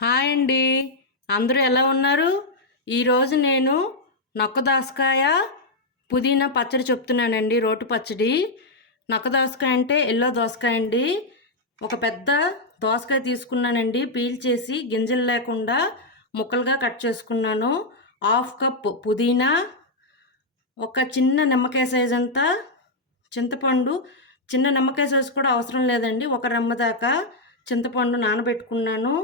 Hi అండి. అందరూ ఎలా ఉన్నారు? ఈరోజు నేను నొక్క దోసకాయ పుదీనా పచ్చడి చెప్తున్నానండి. రోటి పచ్చడి. నొక్క దోసకాయ అంటే ఎల్లో దోసకాయ అండి. ఒక పెద్ద దోసకాయ తీసుకున్నానండి. పీల్ చేసి గింజలు లేకుండా ముక్కలుగా కట్ చేసుకున్నాను. హాఫ్ కప్ పుదీనా, ఒక చిన్న నిమ్మకాయ సైజ్ అంతా చింతపండు. చిన్న నిమ్మకాయ సైజు కూడా అవసరం లేదండి. ఒక రెమ్మ దాకా చింతపండు నానబెట్టుకున్నాను.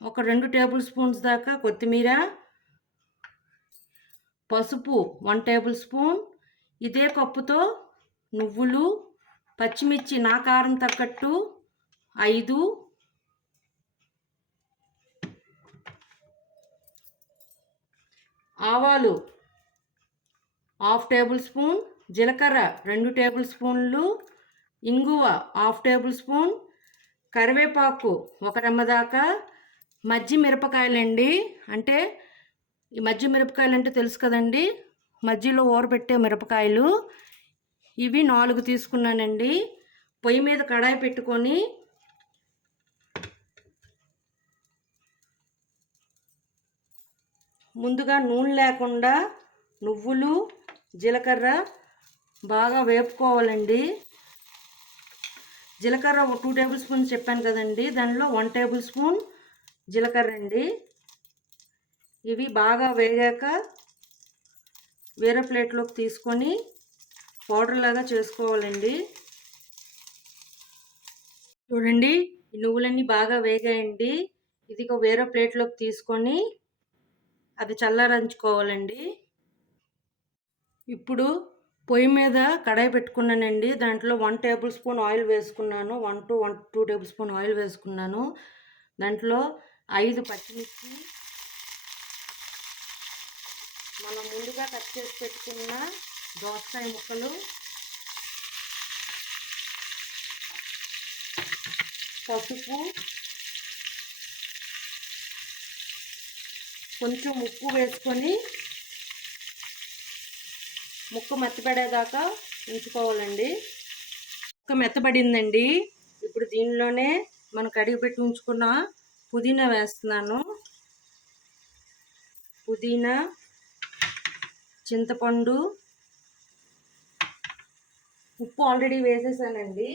ఒక 2 టేబుల్ స్పూన్స్ దాకా కొత్తిమీర, పసుపు 1 టేబుల్ స్పూన్, ఇదే కప్పుతో నువ్వులు, పచ్చిమిర్చి నా కారం తగ్గట్టు 5, ఆవాలు హాఫ్ టేబుల్ స్పూన్, జీలకర్ర 2 టేబుల్ స్పూన్లు, ఇంగువ హాఫ్ టేబుల్ స్పూన్, కరివేపాకు ఒక రెమ్మ దాకా, మజ్జి మిరపకాయలండి. అంటే ఈ మజ్జి మిరపకాయలు అంటే తెలుసు కదండి, మజ్జిలో ఊరబెట్టే మిరపకాయలు. ఇవి 4 తీసుకున్నానండి. పొయ్యి మీద కడాయి పెట్టుకొని ముందుగా నూనె లేకుండా నువ్వులు, జీలకర్ర బాగా వేపుకోవాలండి. జీలకర్ర 2 టేబుల్ స్పూన్స్ చెప్పాను కదండి, దానిలో 1 టేబుల్ స్పూన్ జీలకర్ర అండి. ఇవి బాగా వేగాక వేరే ప్లేట్లోకి తీసుకొని పౌడర్ లాగా చేసుకోవాలండి. చూడండి, ఈ నువ్వులన్నీ బాగా వేగాయండి. ఇది వేరే ప్లేట్లోకి తీసుకొని అది చల్లారించుకోవాలండి. ఇప్పుడు పొయ్యి మీద కడాయి పెట్టుకున్నానండి. దాంట్లో 1 టేబుల్ స్పూన్ ఆయిల్ వేసుకున్నాను. 1 to 2 టేబుల్ స్పూన్ ఆయిల్ వేసుకున్నాను. దాంట్లో 5 పచ్చిమిర్చి, మనం ముందుగా కట్ చేసి పెట్టుకున్న దోసకాయ ముక్కలు, పసుపు, కొంచెం ఉప్పు వేసుకొని ముక్క మెత్తబడేదాకా ఉంచుకోవాలండి. ముక్క మెత్తబడిందండి. ఇప్పుడు దీనిలోనే మనం కడిగి పెట్టి ఉంచుకున్న పుదీనా వేస్తున్నాను. పుదీనా, చింతపండు, ఉప్పు ఆల్రెడీ వేసేసానండి.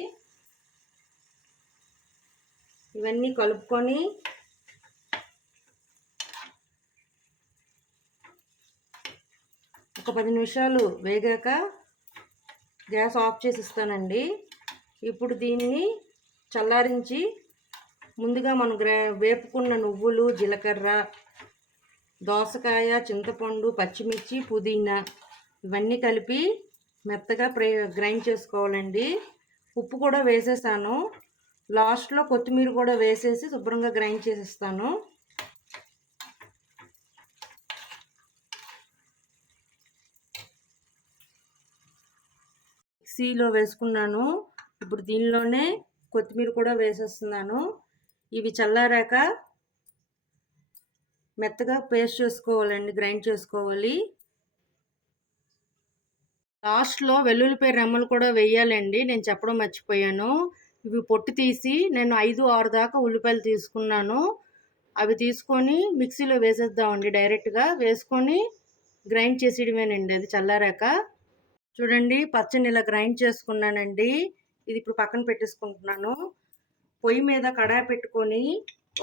ఇవన్నీ కలుపుకొని ఒక 10 నిమిషాలు వేగాక గ్యాస్ ఆఫ్ చేసి ఇస్తానండి. ఇప్పుడు దీన్ని చల్లారించి ముందుగా మనం వేపుకున్న నువ్వులు, జీలకర్ర, దోసకాయ, చింతపండు, పచ్చిమిర్చి, పుదీనా ఇవన్నీ కలిపి మెత్తగా గ్రైండ్ చేసుకోవాలండి. ఉప్పు కూడా వేసేసాను. లాస్ట్లో కొత్తిమీర కూడా వేసేసి శుభ్రంగా గ్రైండ్ చేసేస్తాను. మిక్సీలో వేసుకున్నాను. ఇప్పుడు దీనిలోనే కొత్తిమీర కూడా వేసేస్తున్నాను. ఇవి చల్లారాక మెత్తగా పేస్ట్ చేసుకోవాలండి, గ్రైండ్ చేసుకోవాలి. లాస్ట్లో వెల్లుల్లిపాయ రెమ్మలు కూడా వేయాలండి, నేను చెప్పడం మర్చిపోయాను. ఇవి పొట్టు తీసి నేను 5-6 దాకా ఉల్లిపాయలు తీసుకున్నాను. అవి తీసుకొని మిక్సీలో వేసేద్దామండి. డైరెక్ట్గా వేసుకొని గ్రైండ్ చేసేయడమేనండి అది చల్లారాక. చూడండి, పచ్చని ఇలా గ్రైండ్ చేసుకున్నానండి. ఇది ఇప్పుడు పక్కన పెట్టేసుకుంటున్నాను. పొయ్యి మీద కడాయి పెట్టుకొని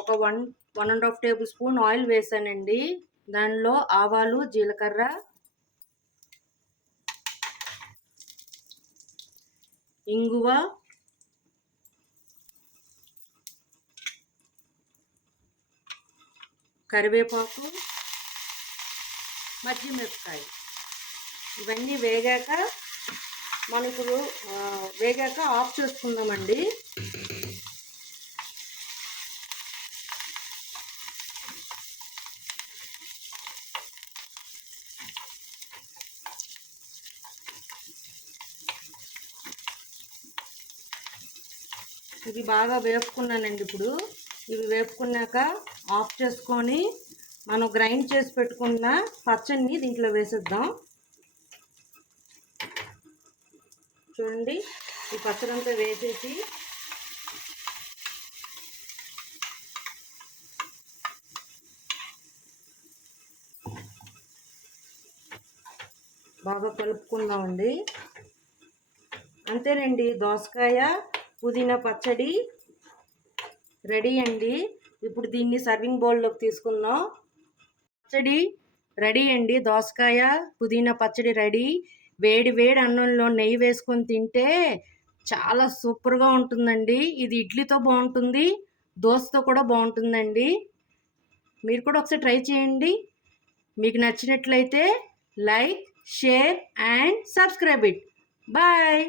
ఒక 1.5 టేబుల్ స్పూన్ ఆయిల్ వేసానండి. దానిలో ఆవాలు, జీలకర్ర, ఇంగువ, కరివేపాకు, మజ్జి మిరపకాయ ఇవన్నీ వేగాక మనం ఇప్పుడు వేగాక ఆఫ్ చేసుకుందామండి. ఇవి బాగా వేపుకున్నానండి. ఇప్పుడు ఇవి వేపుకున్నాక ఆఫ్ చేసుకొని మనం గ్రైండ్ చేసి పెట్టుకున్న పచ్చడిని దీంట్లో వేసేద్దాం. చూడండి, ఈ పచ్చడి అంతా వేసేసి బాగా కలుపుకుందామండి. అంతేనండి, దోసకాయ పుదీనా పచ్చడి రెడీ అండి. ఇప్పుడు దీన్ని సర్వింగ్ బౌల్లోకి తీసుకుందాం. పచ్చడి రెడీ అండి. దోసకాయ పుదీనా పచ్చడి రెడీ. వేడి వేడి అన్నంలో నెయ్యి వేసుకొని తింటే చాలా సూపర్గా ఉంటుందండి. ఇది ఇడ్లీతో బాగుంటుంది, దోసతో కూడా బాగుంటుందండి. మీరు కూడా ఒకసారి ట్రై చేయండి. మీకు నచ్చినట్లయితే like, share and subscribe it. Bye.